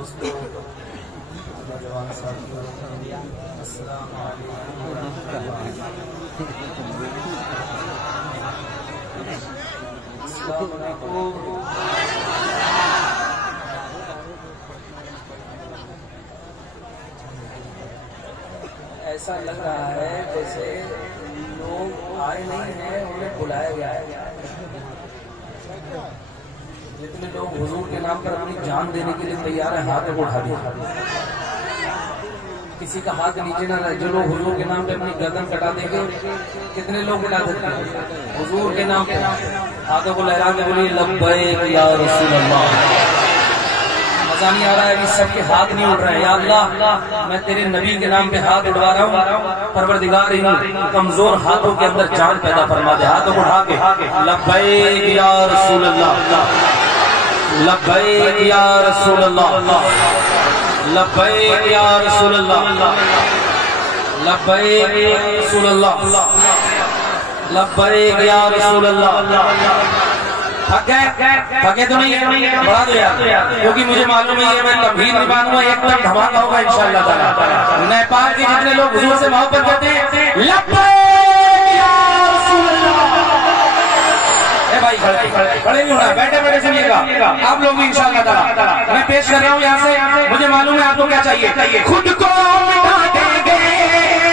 دوستو، نوجوان ساتھیوں، السلام علیکم ورحمۃ اللہ۔ السلام علیکم۔ ایسا لگ رہا ہے جیسے لوگ آئے نہیں ہیں، انہیں بلایا گیا ہے۔ جتنے لوگ حضور کے نام پر اپنی جان دینے کے لیے تیار ہیں، ہاتھ کو اٹھا دیا۔ کسی کا ہاتھ نیچے نہ رہے۔ جو لوگ حضور کے نام پہ اپنی گردن کٹا دیں گے، کتنے لوگ کٹا دیتے ہیں حضور کے نام پہ؟ ہاتھوں کو لہرا کے بولیے لبیک یا رسول اللہ۔ مزہ نہیں آ رہا ہے کہ سب کے ہاتھ نہیں اٹھ رہے ہیں۔ یا اللہ، میں تیرے نبی کے نام پہ ہاتھ اٹھوا رہا ہوں، پروردگار ان کمزور ہاتھوں کے اندر جان پیدا فرما دے۔ ہاتھوں کو اٹھا کے لبیک یا رسول اللہ، لبیک یا رسول اللہ، لبیک یا رسول اللہ، لبیک یا رسول اللہ، لبیک یا رسول اللہ۔ تھکے تو نہیں ہے؟ بڑھا دو یار، کیونکہ مجھے معلوم ہے میں تمہید نہیں مانوں گا، ایک دم دھماکہ ہوگا انشاءاللہ تعالی۔ نیپال کے جتنے لوگ حضور سے محبت کرتے ہیں، لبیک یا رسول اللہ۔ اے بھائی کھڑے نہیں ہونا، بیٹھے بیٹھے سنیے گا آپ لوگ بھی انشاءاللہ تعالی۔ میں پیش کر رہا ہوں یہاں سے، مجھے معلوم ہے آپ کو کیا چاہیے۔ خود کو مٹا دیں گے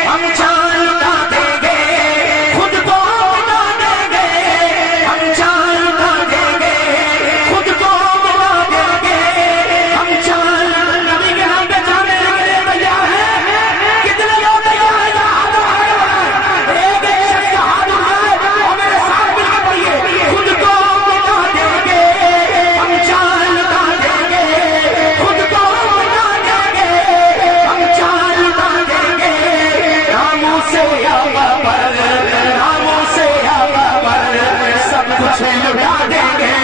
ہم، جان لٹا دیں گے، خود کو مٹا دیں گے ہم، جان لٹا دیں گے، خود کو مٹا دیں گے ہم، جان۔ نبی کے نام پہ جانے کے لیے تیار ہے؟ کتنے لوگ تیار ہیں؟ ہاتھ اٹھائے، ایک ایک شخص کا ہاتھ اٹھائے اور میرے ساتھ مل کے پڑھیے۔ خود کو مٹا دیں گے ہم، جان لٹا دیں گے، خود کو مٹا دیں گے ہم، جان لٹا دیں گے۔ ناموں سے یا بابر، ناموں سے یا بابر، سب کچھ لٹا دیں گے۔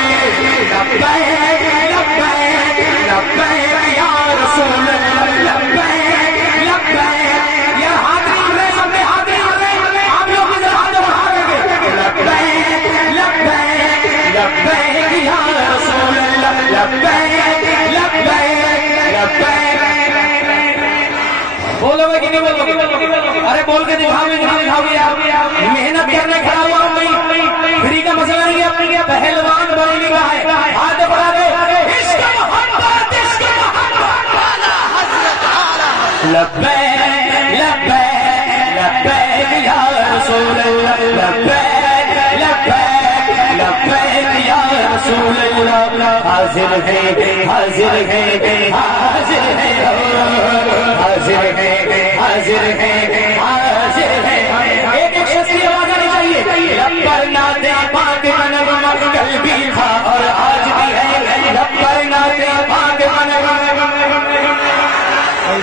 لبیک لبیک لبیک یا رسول اللہ، لبیک لبیک۔ یہ ہاتھ نہیں اٹھ رہے، سب میں ہاتھ نہیں اٹھ رہے، آپ لوگ بھی ذرا ہاتھ اٹھا دیں گے۔ لبیک لبیک لبیک یا رسول اللہ، لبیک لبیک لبیک۔ بولو گے کہ نہیں بولو گے؟ ارے بول کے دکھاؤ گے کہ نہیں دکھاؤ گے؟ آپ محنت کرنے کھڑا ہوا ہوں نہیں، فری کا مسئلہ نہیں ہے۔ پہلوان بریلی کا ہے، ہاتھ بڑھا دے۔ عشق محبت، عشق محبت والا حضرت اعلیٰ۔ لبیک لبیک لبیک یا رسول اللہ، لبیک لبیک لبیک یا رسول اللہ۔ حاضر ہے حاضر ہے حاضر ہے حاضر ہے حاضر ہے حاضر ہے۔ ایک ایک شخص کی آواز آنی چاہیے۔ لب پر نعت پاک کا نغمہ کل بھی تھا اور آج بھی ہے، لب پر نعت پاک کا نغمہ۔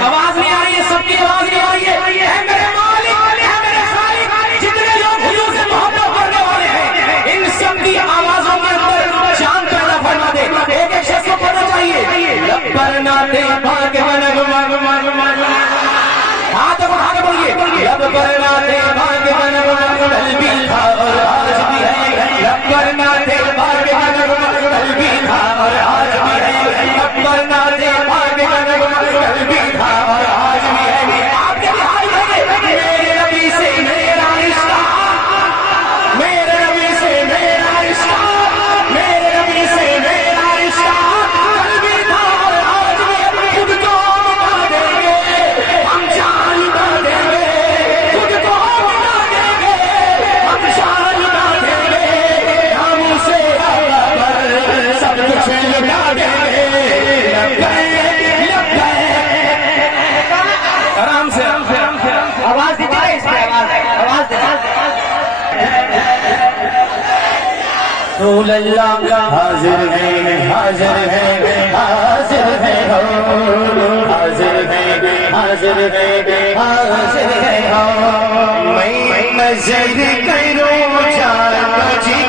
آواز نہیں آ رہی ہے، سب کی آواز نہیں آ رہی ہے۔ اے میرے مالک، اے میرے خالق، جتنے لوگ حضور سے محبت کرنے والے ہیں، ان سب کی آوازوں کے اندر جان پیدا فرما دے۔ ایک ایک شخص کو پڑھنا چاہیے۔ لب پر نعت پاک کا نغمہ، ہاتھ اٹھا کے بولیے۔ لب پر نعت پاک کا نغمہ کل بھی تھا اور آج بھی ہے، لب پر نعت پاک کا نغمہ کل بھی تھا اور آج بھی ہے، لب پر نعت پاک کا نغمہ کل بھی تھا اور آج بھی ہے۔ آپ کے ہاتھ اٹھائیے۔ میرے نبی سے میرا رشتہ، میرے نبی سے میرا رشتہ، میرے نبی سے میرا رشتہ کل بھی تھا اور آج بھی ہے۔ خود کو مٹا دیں گے ہم، جان لٹا دیں گے، خود کو مٹا دیں گے ہم، جان لٹا دیں گے۔ ناموں سے یا بابر، سب کچھ لٹا دیں گے۔ لبیک لبیک۔ آرام سے آواز دیجیے، اس کی آواز دیجیے۔ رسول اللہ حاضر ہے حاضر ہے حاضر ہے، حاضر ہے حاضر ہے حاضر ہے۔ میں نظر کروں جان بجی